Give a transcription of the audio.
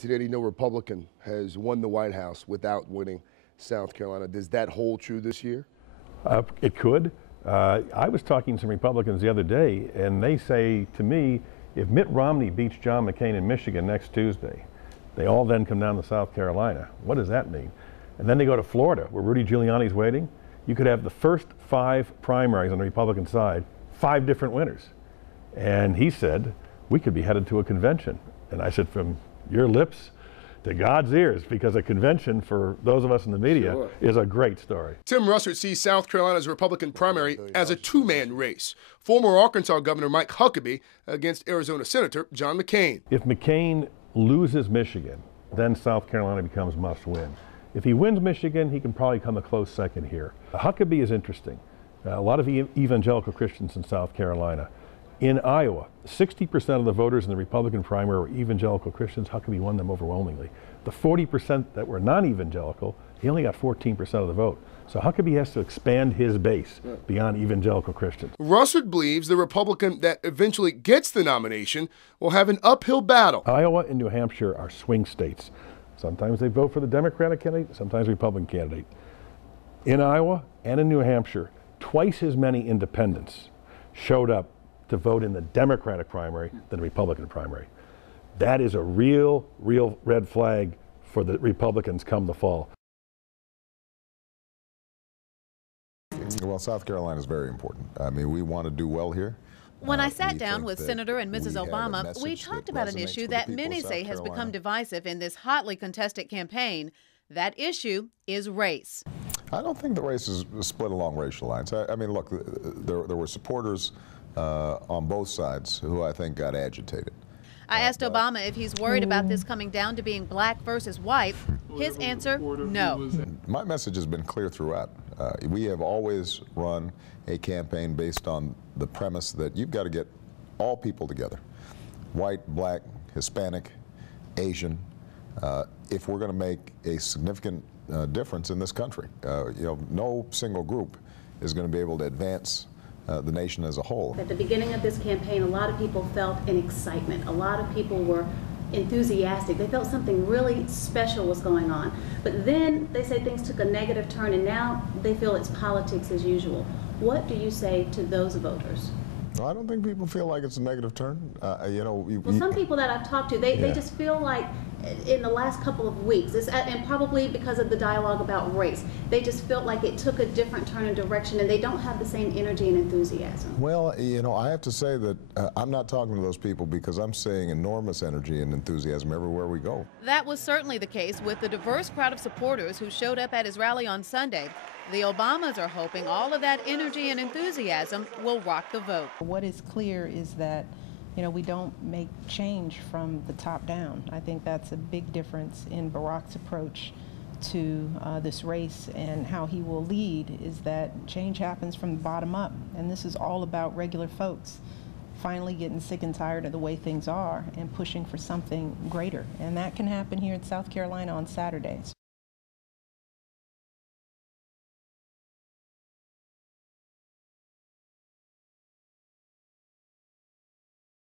Today, no Republican has won the White House without winning South Carolina. Does that hold true this year? It could. I was talking to some Republicans the other day, and they say to me, if Mitt Romney beats John McCain in Michigan next Tuesday, they all then come down to South Carolina. What does that mean? And then they go to Florida, where Rudy Giuliani's waiting. You could have the first 5 primaries on the Republican side, 5 different winners. And he said, we could be headed to a convention. And I said, from your lips to God's ears, because a convention, for those of us in the media, is a great story. Tim Russert sees South Carolina's Republican primary as a two-man race. Former Arkansas Governor Mike Huckabee against Arizona Senator John McCain. If McCain loses Michigan, then South Carolina becomes must-win. If he wins Michigan, he can probably come a close second here. Huckabee is interesting. A lot of evangelical Christians in South Carolina. In Iowa, 60% of the voters in the Republican primary were evangelical Christians. Huckabee won them overwhelmingly. The 40% that were non-evangelical, he only got 14% of the vote. So Huckabee has to expand his base beyond evangelical Christians. Russert believes the Republican that eventually gets the nomination will have an uphill battle. Iowa and New Hampshire are swing states. Sometimes they vote for the Democratic candidate, sometimes Republican candidate. In Iowa and in New Hampshire, twice as many independents showed up to vote in the Democratic primary than the Republican primary. That is a real red flag for the Republicans come the fall. Well, South Carolina is very important. I mean, we want to do well here. When I sat down with Senator and Mrs. Obama, we talked about an issue that many say has become divisive in this hotly contested campaign. That issue is race. I don't think the race is split along racial lines. I mean, look, there were supporters on both sides who I think got agitated. I asked Obama if he's worried about this coming down to being black versus white. His answer, no. My message has been clear throughout. We have always run a campaign based on the premise that you've got to get all people together, white, black, Hispanic, Asian, if we're going to make a significant difference in this country. You know, no single group is going to be able to advance the nation as a whole. At the beginning of this campaign, a lot of people felt an excitement. A lot of people were enthusiastic. They felt something really special was going on. But then they say things took a negative turn, and now they feel it's politics as usual. What do you say to those voters? Well, I don't think people feel like it's a negative turn. You know, well, some people that I've talked to, they just feel like in the last couple of weeks, and probably because of the dialogue about race, they just felt like it took a different turn and direction, and they don't have the same energy and enthusiasm. Well, you know, I have to say that I'm not talking to those people because I'm seeing enormous energy and enthusiasm everywhere we go. That was certainly the case with the diverse crowd of supporters who showed up at his rally on Sunday. The Obamas are hoping all of that energy and enthusiasm will rock the vote. What is clear is that, you know, we don't make change from the top down. I think that's a big difference in Barack's approach to this race and how he will lead, is that change happens from the bottom up. And this is all about regular folks finally getting sick and tired of the way things are and pushing for something greater. And that can happen here in South Carolina on Saturdays.